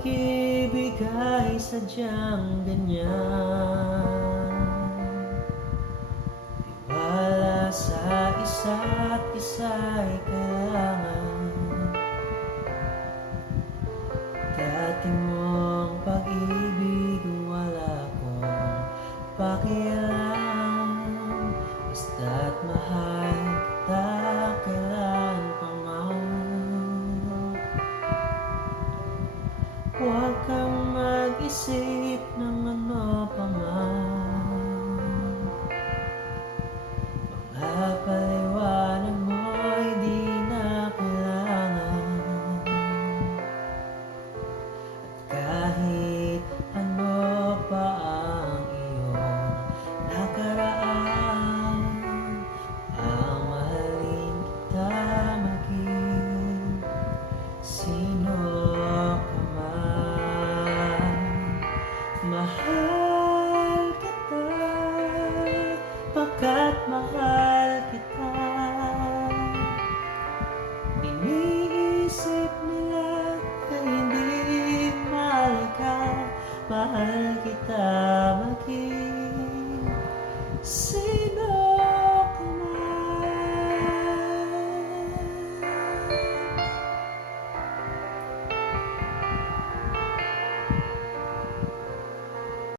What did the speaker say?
pag-ibig ay sadyang ganyan, tiwala sa isa't isa'y kailangan. Dati mong pag-ibig wala kong pakialam, basta't mahal kita kailan pa man. Huwag kang mag-isip ng ano pa man, mga paliwanag mo'y di na kailangan. Kahit ano pa ang iyong nakaraan, ang mahalin kita maging sino ka man. Mahal kita, pagkat mahal kita.